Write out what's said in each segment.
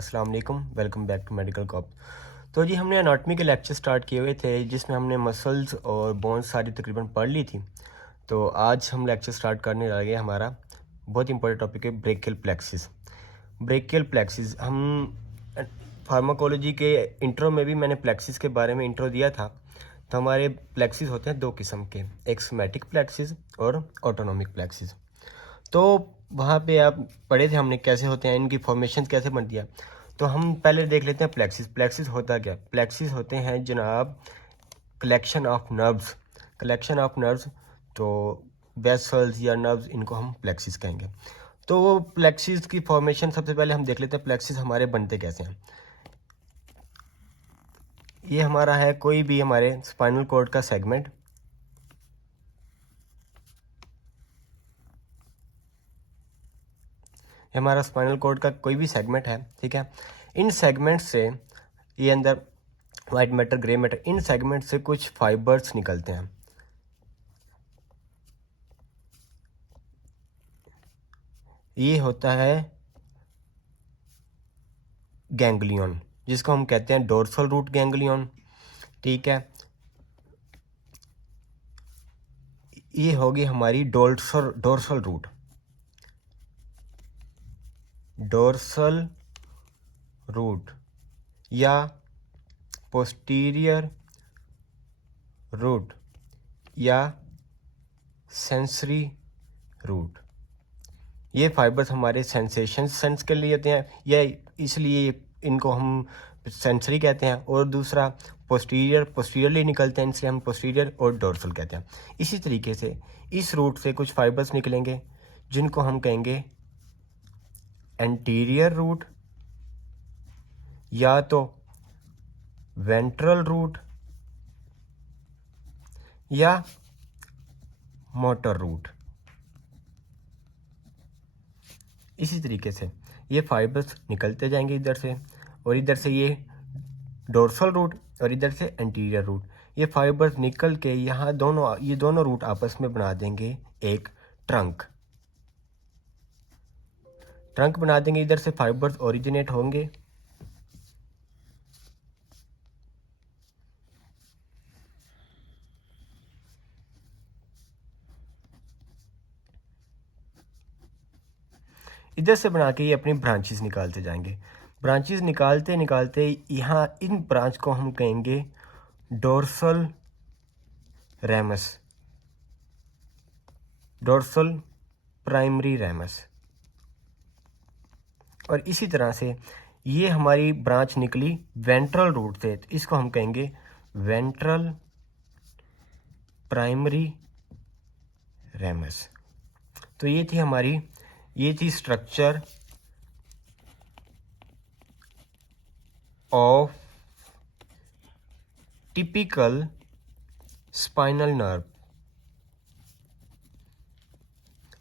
अस्सलाम वालेकुम, welcome back to medical cop. तो जी हमने एनाटॉमी के लेक्चर स्टार्ट किए हुए थे जिसमें हमने मसल्स और बोन्स सारी तकरीबन पढ़ ली थी। तो आज हम लेक्चर स्टार्ट करने लगे। हमारा बहुत इंपॉर्टेंट टॉपिक है ब्रेकियल प्लेक्सिस। ब्रेकियल प्लेक्सिस हम फार्माकोलॉजी के इंट्रो में भी मैंने प्लेक्सिस के बारे में इंट्रो दिया था। तो हमारे प्लेक्सिस होते हैं दो किस्म के, एक सोमैटिक प्लेक्सिस और ऑटोनोमिक प्लेक्सिस। तो वहाँ पे आप पढ़े थे हमने कैसे होते हैं, इनकी फॉर्मेशन कैसे बनती है। तो हम पहले देख लेते हैं प्लेक्सिस। प्लेक्सिस होता क्या? प्लेक्सिस होते हैं जनाब collection of nerves. Collection of nerves, तो वेसल्स या नर्व्स, इनको हम प्लेक्सिस कहेंगे। तो प्लेक्सिस की फॉर्मेशन सबसे पहले हम देख लेते हैं प्लेक्सिस हमारे बनते कैसे हैं। ये हमारा है कोई भी हमारे स्पाइनल कॉर्ड का सेगमेंट। हमारा स्पाइनल कॉर्ड का कोई भी सेगमेंट है, ठीक है। इन सेगमेंट से ये अंदर वाइट मैटर, ग्रे मैटर, इन सेगमेंट से कुछ फाइबर्स निकलते हैं। ये होता है गैंग्लियन, जिसको हम कहते हैं डोर्सल रूट गैंग्लियन, ठीक है। ये होगी हमारी डोर्सल रूट, डोर्सल रूट या पोस्टीरियर रूट या सेंसरी रूट। ये फाइबर्स हमारे सेंसेशन सेंस के लिए होते हैं, या इसलिए इनको हम सेंसरी कहते हैं। और दूसरा पोस्टीरियरली निकलते हैं, इसलिए हम पोस्टीरियर और डोर्सल कहते हैं। इसी तरीके से इस रूट से कुछ फाइबर्स निकलेंगे जिनको हम कहेंगे एंटीरियर रूट, या तो वेंट्रल रूट या मोटर रूट। इसी तरीके से ये फाइबर्स निकलते जाएंगे इधर से, और इधर से ये डोर्सल रूट और इधर से एंटीरियर रूट। ये फाइबर्स निकल के यहाँ ये दोनों रूट आपस में बना देंगे एक ट्रंक बना देंगे। इधर से फाइबर्स ओरिजिनेट होंगे, इधर से बना के ये अपनी ब्रांचेस निकालते जाएंगे। ब्रांचेस निकालते निकालते यहाँ इन ब्रांच को हम कहेंगे dorsal ramus, dorsal primary ramus. और इसी तरह से ये हमारी ब्रांच निकली वेंट्रल रूट से, तो इसको हम कहेंगे वेंट्रल प्राइमरी रेमस। तो ये थी structure of typical spinal nerve.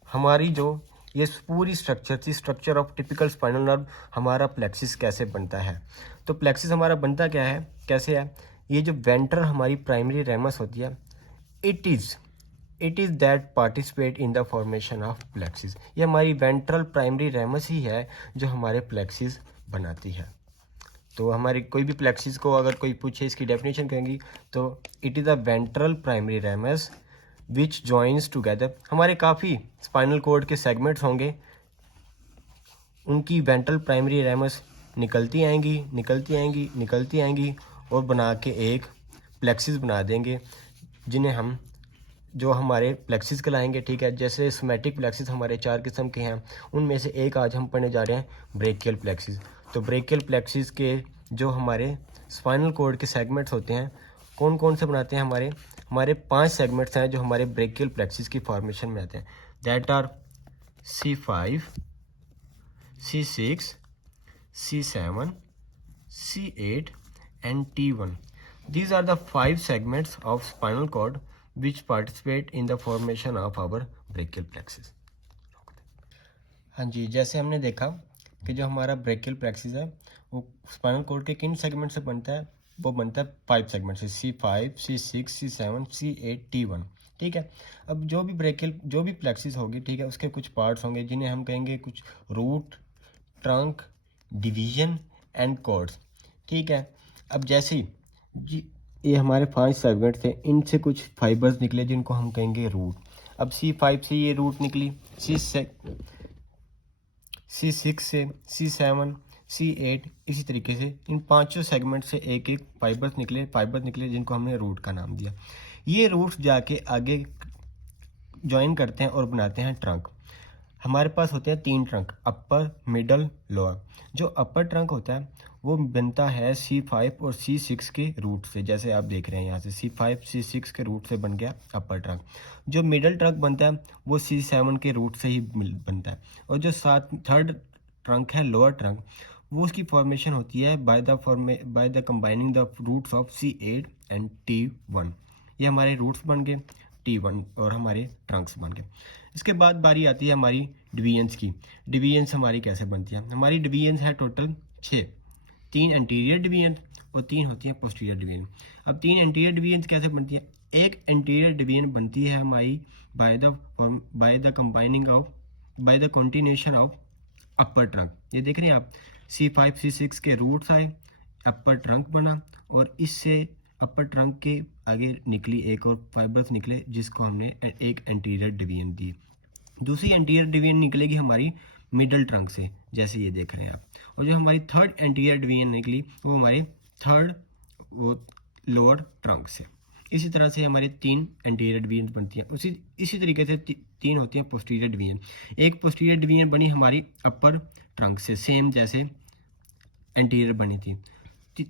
हमारी जो ये पूरी स्ट्रक्चर थी, structure of typical spinal nerve, हमारा प्लेक्सिस कैसे बनता है। तो प्लेक्सिस हमारा बनता क्या है, कैसे है। ये जो वेंट्रल हमारी प्राइमरी रेमस होती है, it is that participate in the formation of plexus. ये हमारी वेंट्रल प्राइमरी रेमस ही है जो हमारे प्लेक्सिस बनाती है। तो हमारी कोई भी प्लेक्सिस को अगर कोई पूछे इसकी डेफिनेशन कहेंगी तो it is a ventral primary ramus which joins together. हमारे काफ़ी स्पाइनल कोड के सेगमेंट्स होंगे, उनकी वेंट्रल प्राइमरी रेमस निकलती आएंगी और बना के एक प्लेक्सिस बना देंगे, जिन्हें हम जो हमारे प्लेक्सिस कहलाएंगे, ठीक है। जैसे सोमैटिक प्लेक्सिस हमारे 4 किस्म के हैं, उनमें से एक आज हम पढ़ने जा रहे हैं ब्रेकियल प्लेक्सिस। तो ब्रेकियल प्लेक्सिस के जो हमारे स्पाइनल कॉर्ड के सेगमेंट्स होते हैं, कौन कौन से बनाते हैं, हमारे 5 सेगमेंट्स हैं जो हमारे ब्रेकियल प्लेक्सिस की फॉर्मेशन में आते हैं। That are C5, C6, C7, C8 and T1. These are the 5 segments of spinal cord which participate in the formation of our brachial plexus. हाँ जी, जैसे हमने देखा कि जो हमारा ब्रेकियल प्लेक्सिस है वो स्पाइनल कॉर्ड के किन सेगमेंट से बनता है, वो बनता है 5 सेगमेंट से, C5, C6, C7, C8, T1, ठीक है। अब जो भी प्लेक्सिस होगी, ठीक है, उसके कुछ पार्ट्स होंगे जिन्हें हम कहेंगे कुछ root, trunk, division and cords. ठीक है, अब जैसे ही ये हमारे 5 सेगमेंट थे, इनसे कुछ फाइबर्स निकले जिनको हम कहेंगे रूट। अब C5 से ये रूट निकली, C6 से, C7, C8, इसी तरीके से इन 5 सेगमेंट से एक एक फाइबर्स निकले जिनको हमने रूट का नाम दिया। ये रूट्स जाके आगे ज्वाइन करते हैं और बनाते हैं ट्रंक। हमारे पास होते हैं 3 ट्रंक, अपर, मिडल, लोअर। जो अपर ट्रंक होता है वो बनता है C5 और C6 के रूट से, जैसे आप देख रहे हैं यहाँ से C5 C6 के रूट से बन गया अपर ट्रंक। जो मिडल ट्रंक बनता है वो C7 के रूट से ही बनता है। और जो थर्ड ट्रंक है, लोअर ट्रंक, वो उसकी फॉर्मेशन होती है by the combining the roots of C8 and T1। ये हमारे रूट्स बन गए T1 और हमारे ट्रंक्स बन गए। इसके बाद बारी आती है हमारी डिवीजन्स की। डिवीजन्स हमारी कैसे बनती है? हमारी डिवीजन्स है टोटल 6, 3 एंटीरियर डिवीजन और 3 होती है पोस्टीरियर डिवीजन। अब 3 एंटीरियर डिवीजन कैसे बनती है? एक एंटीरियर डिवीजन बनती है हमारी by the continuation of upper trunk. ये देख रहे हैं आप, C5 C6 के रूट्स आए, अपर ट्रंक बना और इससे अपर ट्रंक के आगे निकली एक और फाइबर्स निकले जिसको हमने एक एंटीरियर डिवीजन दी। दूसरी एंटीरियर डिवीजन निकलेगी हमारी मिडल ट्रंक से, जैसे ये देख रहे हैं आप। और जो हमारी थर्ड एंटीरियर डिवीजन निकली वो हमारे लोअर ट्रंक से। इसी तरह से हमारी 3 एंटीरियर डिवीजन बनती हैं। इसी तरीके से 3 होती हैं पोस्टीरियर डिवीजन। एक पोस्टीरियर डिवीजन बनी हमारी अपर ट्रंक से, सेम जैसे एंटीरियर बनी थी।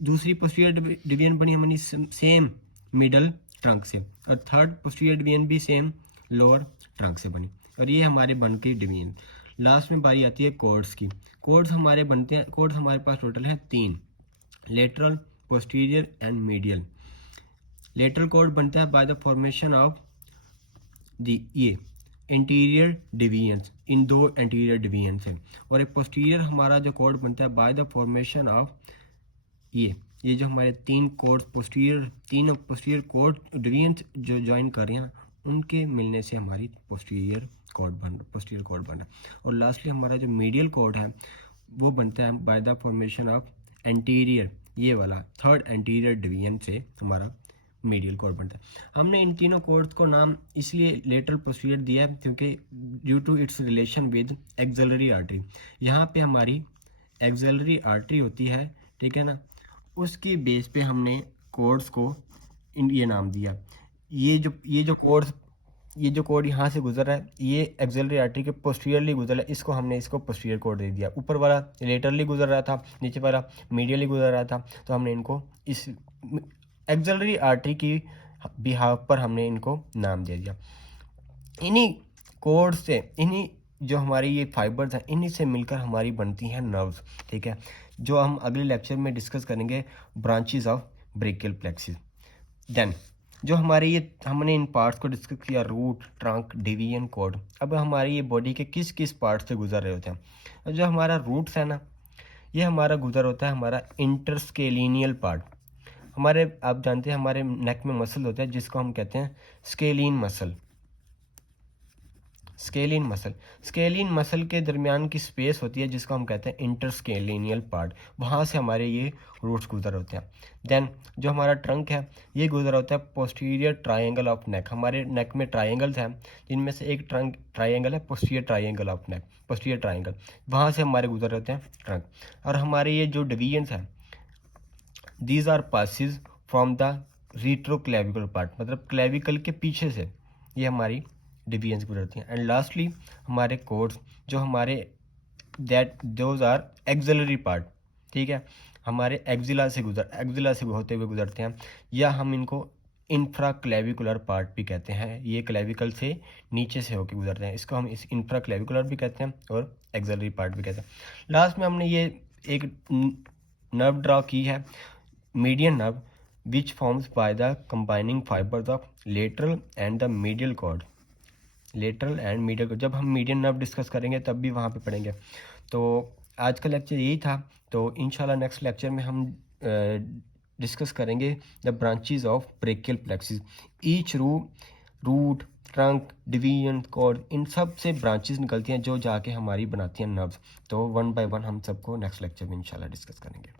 दूसरी पोस्टीरियर डिवीजन बनी हमारी सेम मिडल ट्रंक से, और थर्ड पोस्टीरियर डिवीजन भी सेम लोअर ट्रंक से बनी। और ये हमारे बन के डिवीजन। लास्ट में बारी आती है कोड्स की। कोड्स हमारे बनते हैं, कोड्स हमारे पास टोटल है 3, lateral, posterior and medial. Lateral code बनता है बाय द फॉर्मेशन ऑफ ये इंटीरियर डिवीजन्स, इन 2 एंटीरियर डिवीजन है। और एक पोस्टीरियर हमारा जो कोड बनता है बाय द फॉर्मेशन ऑफ ये जो हमारे 3 कोड पोस्टीरियर कोड डिवीजन जो ज्वाइन कर रहे हैं उनके मिलने से हमारी पोस्टीरियर कोड बन रहा है। और लास्टली हमारा जो मीडियल कोड है वो बनता है by the formation of anterior, ये वाला थर्ड एंटीरियर डिवीजन से हमारा मीडियल कोड बनता है। हमने इन तीनों कोड्स को नाम इसलिए लेटरल पोस्टीरियर दिया है क्योंकि due to its relation with axillary artery. यहाँ पे हमारी एक्सिलरी आर्टरी होती है, ठीक है ना, उसकी बेस पे हमने कोड्स को ये नाम दिया। ये जो कोड यहाँ से गुजर रहा है ये एक्सिलरी आर्टरी के पोस्टीरियरली गुजर रहा है, इसको पोस्टीरियर कोड दे दिया। ऊपर वाला लेटरली गुजर रहा था, नीचे वाला मीडियली गुजर रहा था, तो हमने इनको इस एक्सिलरी आर्टरी की बिहाफ पर हमने इनको नाम दे दिया। इन्हीं कोड से, इन्हीं जो हमारी ये फाइबर्स हैं, इन्हीं से मिलकर हमारी बनती हैं नर्व्स। ठीक है, जो हम अगले लेक्चर में डिस्कस करेंगे, branches of brachial plexus. Then जो हमारे ये हमने इन पार्ट्स को डिस्कस किया, रूट, ट्रंक, डिवीजन, कोड। अब हमारी ये बॉडी के किस किस पार्ट से गुजर रहे होते हैं? जो हमारा रूट्स है ना, ये हमारा गुजर होता है हमारा इंटरस्केलिनियल पार्ट। हमारे, आप जानते हैं हमारे नेक में मसल होता है जिसको हम कहते हैं स्केलिन मसल। स्केलिन मसल के दरमियान की स्पेस होती है जिसको हम कहते हैं इंटरस्केलिनियल पार्ट, वहाँ से हमारे ये रूट्स गुजर होते हैं। देन जो हमारा ट्रंक है ये गुजर होता है पोस्टीरियर ट्रायंगल ऑफ नेक। हमारे नेक में ट्रायंगल्स हैं जिनमें से एक ट्रायंगल है posterior triangle of neck, posterior triangle, वहाँ से हमारे गुजर होते हैं ट्रंक। और हमारे ये जो डिवीजन्स हैं, these are passes from the retroclavicular part, मतलब क्लेविकल के पीछे से ये हमारी डिवीजन्स गुजरती हैं। एंड लास्टली हमारे कोड्स जो हमारे दोज आर एक्सिलरी पार्ट। ठीक है, हमारे एक्सिला से होते हुए गुजरते हैं, या हम इनको इंफ्रा क्लेविकुलर पार्ट भी कहते हैं। ये क्लेविकल से नीचे से होकर गुजरते हैं, इसको हम इस इंफ्रा क्लेविकुलर भी कहते हैं और एक्सिलरी पार्ट भी कहते हैं। लास्ट में हमने ये एक नर्व ड्रॉ की है, median nerve, which forms by the combining fibres of lateral and the medial cord. Lateral and medial cord, जब हम मीडियन नर्व डिस्कस करेंगे तब भी वहाँ पे पढ़ेंगे। तो आज का लेक्चर यही था, तो इंशाल्लाह नेक्स्ट लेक्चर में हम डिस्कस करेंगे the branches of brachial plexus. Each root, trunk, division, cord, इन सब से ब्रांचेस निकलती हैं जो जाके हमारी बनाती हैं नर्व्स। तो वन बाय वन हम सबको नेक्स्ट लेक्चर में इंशाल्लाह डिस्कस करेंगे।